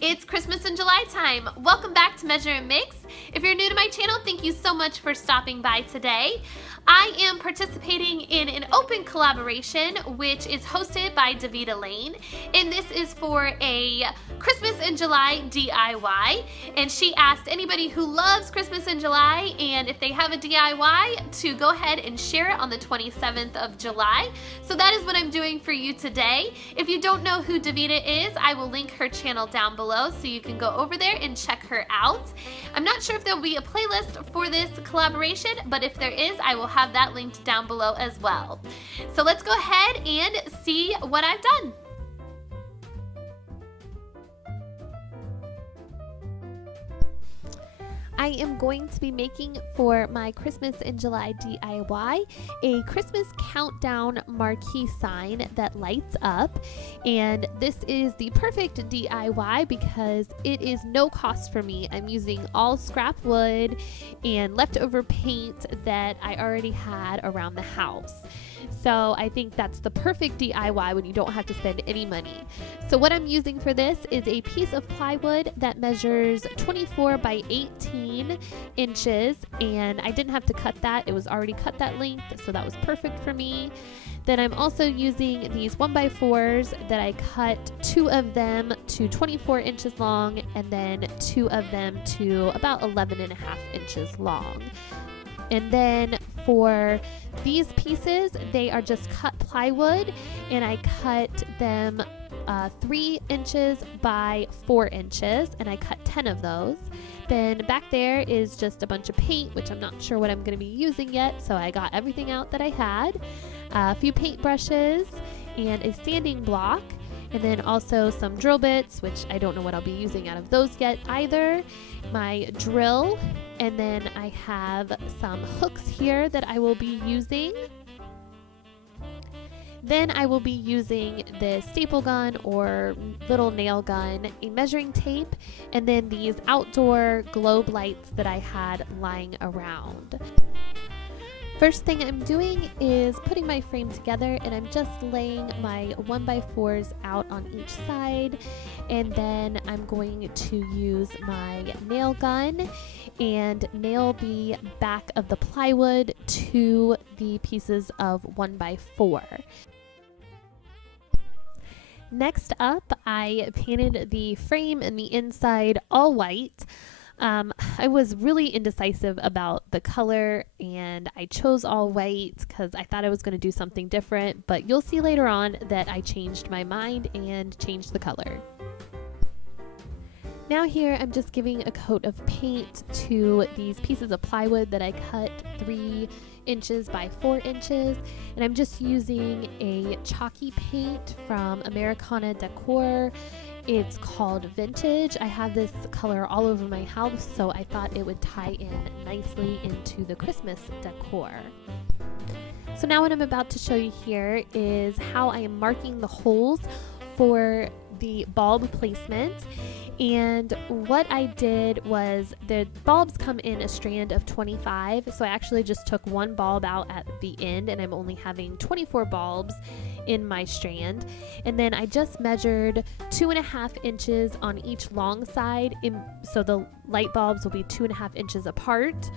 It's Christmas in July time. Welcome back to Measuremix. If you're new to my channel, thank you so much for stopping by today. I am participating in an open collaboration which is hosted by Daveda Lane, and this is for a Christmas in July DIY, and she asked anybody who loves Christmas in July and if they have a DIY to go ahead and share it on the 27th of July. So that is what I'm doing for you today. If you don't know who Daveda is, I will link her channel down below so you can go over there and check her out. I'm not sure if there'll be a playlist for this collaboration, but if there is, I will have that linked down below as well. So let's go ahead and see what I've done. I am going to be making for my Christmas in July DIY a Christmas countdown marquee sign that lights up, and this is the perfect DIY because it is no cost for me. I'm using all scrap wood and leftover paint that I already had around the house. So I think that's the perfect DIY when you don't have to spend any money. So what I'm using for this is a piece of plywood that measures 24 by 18 inches, and I didn't have to cut that. It was already cut that length, so that was perfect for me. Then I'm also using these 1x4s that I cut 2 of them to 24 inches long and then 2 of them to about 11.5 inches long. And then for these pieces, they are just cut plywood, and I cut them 3 inches by 4 inches, and I cut 10 of those. Then back there is just a bunch of paint, which I'm not sure what I'm going to be using yet, so I got everything out that I had. A few paint brushes and a sanding block, and then also some drill bits, which I don't know what I'll be using out of those yet either. My drill, and then I have some hooks here that I will be using. Then I will be using the staple gun or little nail gun, a measuring tape, and then these outdoor globe lights that I had lying around. First thing I'm doing is putting my frame together, and I'm just laying my 1x4s out on each side, and then I'm going to use my nail gun and nail the back of the plywood to the pieces of 1x4. Next up, I painted the frame and the inside all white. I was really indecisive about the color, and I chose all white because I thought I was going to do something different, but you'll see later on that I changed my mind and changed the color. Now here I'm just giving a coat of paint to these pieces of plywood that I cut 3 inches by 4 inches, and I'm just using a chalky paint from Americana Decor. It's called Vintage. I have this color all over my house, so I thought it would tie in nicely into the Christmas decor. So now what I'm about to show you here is how I am marking the holes for the bulb placement. And what I did was, the bulbs come in a strand of 25, so I actually just took 1 bulb out at the end, and I'm only having 24 bulbs in my strand. And then I just measured 2.5 inches on each long side, so the light bulbs will be 2.5 inches apart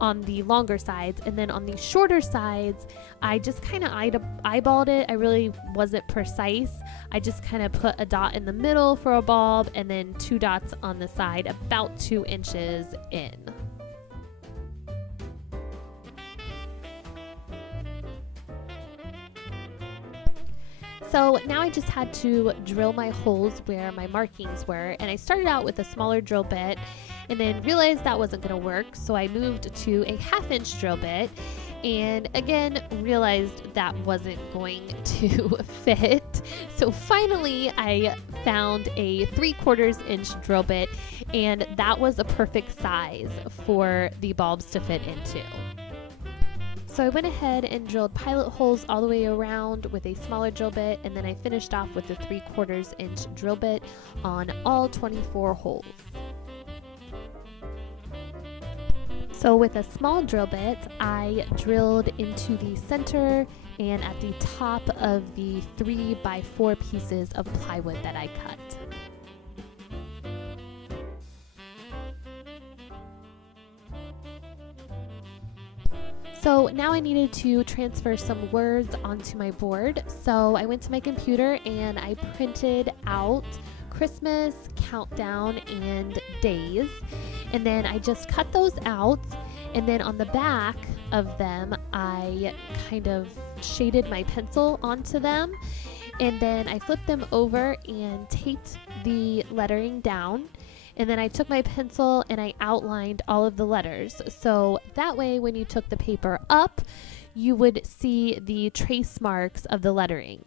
on the longer sides, and then on the shorter sides I just kind of eyeballed it. I really wasn't precise. I just kind of put a dot in the middle for a bulb and then 2 dots on the side about 2 inches in. So now I just had to drill my holes where my markings were, and I started out with a smaller drill bit and then realized that wasn't going to work, so I moved to a 1/2 inch drill bit, and again realized that wasn't going to fit. So finally I found a 3/4 inch drill bit, and that was a perfect size for the bulbs to fit into. So I went ahead and drilled pilot holes all the way around with a smaller drill bit, and then I finished off with a 3/4 inch drill bit on all 24 holes. So with a small drill bit, I drilled into the center and at the top of the 3x4 pieces of plywood that I cut. So now I needed to transfer some words onto my board. So I went to my computer and I printed out Christmas, countdown, and days. And then I just cut those out. And then on the back of them, I kind of shaded my pencil onto them. And then I flipped them over and taped the lettering down. And then I took my pencil and I outlined all of the letters. So that way, when you took the paper up, you would see the trace marks of the lettering.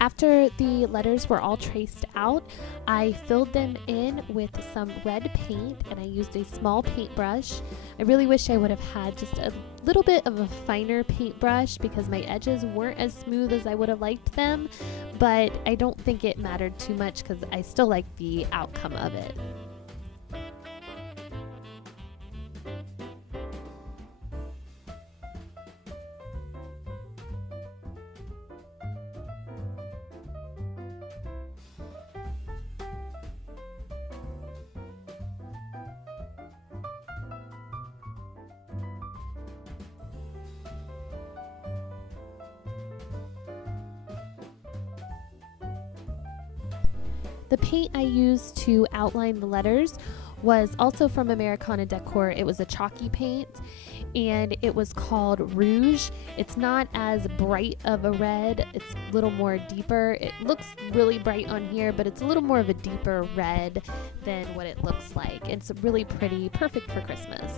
After the letters were all traced out, I filled them in with some red paint and I used a small paintbrush. I really wish I would have had just a little bit of a finer paintbrush because my edges weren't as smooth as I would have liked them, but I don't think it mattered too much because I still like the outcome of it. The paint I used to outline the letters was also from Americana Decor. It was a chalky paint and it was called Rouge. It's not as bright of a red, it's a little more deeper. It looks really bright on here, but it's a little more of a deeper red than what it looks like. It's really pretty, perfect for Christmas.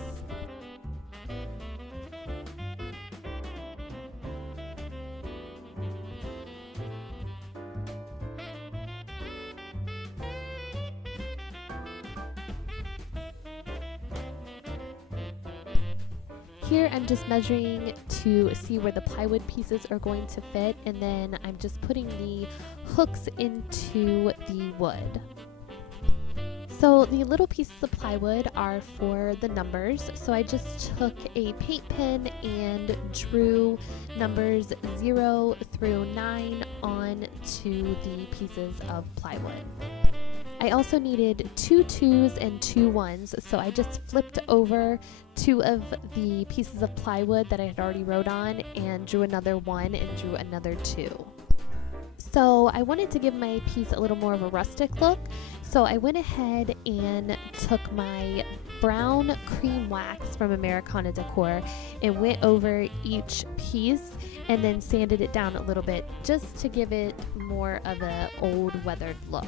Here I'm just measuring to see where the plywood pieces are going to fit, and then I'm just putting the hooks into the wood. So the little pieces of plywood are for the numbers, so I just took a paint pen and drew numbers 0 through 9 onto the pieces of plywood. I also needed 2 2s and 2 1s, so I just flipped over 2 of the pieces of plywood that I had already wrote on and drew another 1 and drew another 2. So I wanted to give my piece a little more of a rustic look, so I went ahead and took my brown cream wax from Americana Decor and went over each piece and then sanded it down a little bit just to give it more of an old weathered look.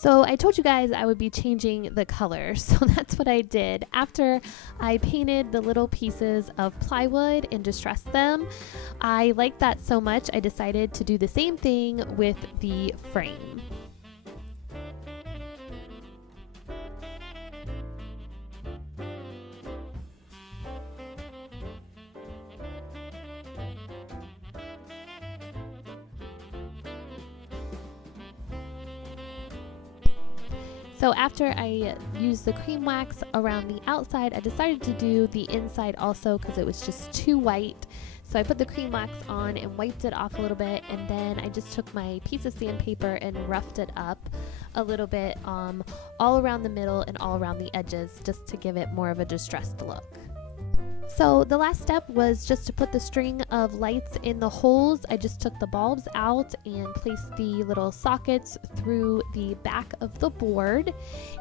So I told you guys I would be changing the color, so that's what I did. After I painted the little pieces of plywood and distressed them, I liked that so much I decided to do the same thing with the frame. So after I used the cream wax around the outside, I decided to do the inside also because it was just too white. So I put the cream wax on and wiped it off a little bit, and then I just took my piece of sandpaper and roughed it up a little bit all around the middle and all around the edges just to give it more of a distressed look. So the last step was just to put the string of lights in the holes. I just took the bulbs out and placed the little sockets through the back of the board.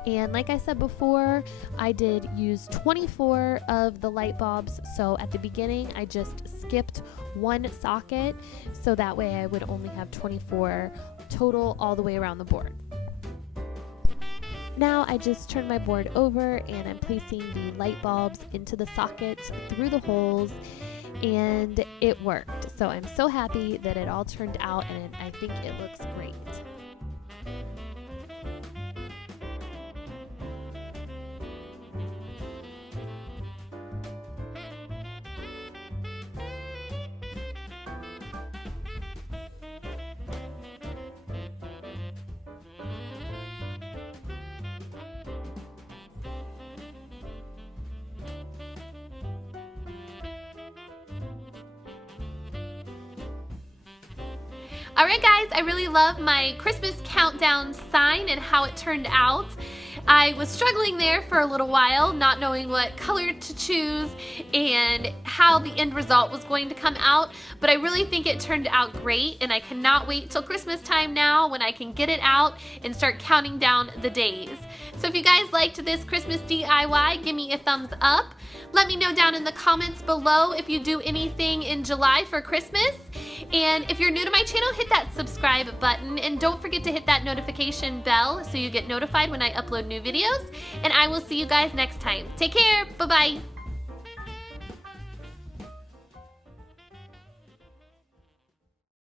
And like I said before, I did use 24 of the light bulbs. So at the beginning, I just skipped one socket. So that way I would only have 24 total all the way around the board. Now I just turn my board over and I'm placing the light bulbs into the sockets through the holes, and it worked. So I'm so happy that it all turned out, and I think it looks great. Alright guys, I really love my Christmas countdown sign and how it turned out. I was struggling there for a little while, not knowing what color to choose and how the end result was going to come out, but I really think it turned out great, and I cannot wait till Christmas time now when I can get it out and start counting down the days. So if you guys liked this Christmas DIY, give me a thumbs up. Let me know down in the comments below if you do anything in July for Christmas. And if you're new to my channel, hit that subscribe button, and don't forget to hit that notification bell so you get notified when I upload new videos. And I will see you guys next time. Take care. Bye-bye.